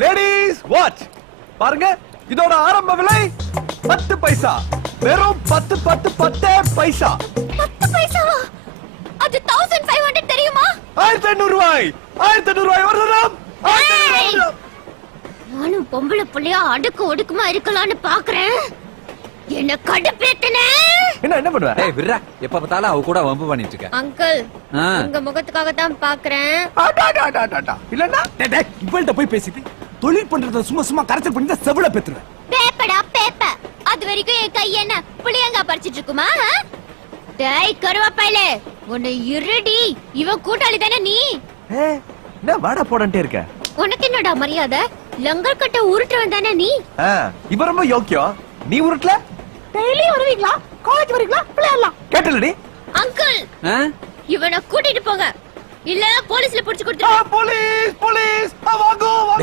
Ladies watch பாருங்க, இதோட ஆரம்ப விலை 10 பைசா. வெறும் 10 பைசா. 10 பைசாவா? அது 1500 தெரியுமா? 1500 ரூபாய். 1500 ரூபாய் வருதாம். நானும் பொம்பளை புள்ளையா அடுக்கு ஒடுக்குமா இருக்கலாம்னு பாக்குறேன். என்ன கடுப்பேத்தனே. என்ன பண்ணுவ? ஏய் விர்ரா, எப்ப பார்த்தாலும் அவ கூட வம்பு பண்ணிட்டு இருக்க. அங்கிள், உங்க முகத்துக்காக தான் பாக்குறேன். இல்லன்னா டேய் இவள்ட்ட போய் பேசிட்டு தொழில் பண்றத சும்மா கரெக்ட் பண்ணி தான் செவல பெத்துறேன். பேப்படா பேப்ப. அது வரைக்கும் என் கை என்ன புளியங்கா பறிச்சிட்டு இருக்குமா? டேய் கருவாப்பையிலே, உன்னை இருடி. இவன் கூட்டாளி தானே நீ? என்ன வாடா போடன்ட்டே இருக்க? உனக்கு என்னடா மரியாதை? லங்கர் கட்ட உருட்டுவன் தானே நீ? இவ ரொம்ப யோக்கியம். நீ உருட்டல? டெய்லி வருவீங்களா? காலேஜ் வரீங்களா? விளையாடலாம். கேட்டலடி? அங்கிள், இவனை கூட்டிட்டு போங்க, இல்ல போலீஸ்ல புடிச்சு கொடுத்து. போலீஸ் போலீஸ் வாங்கோ வாங்கோ.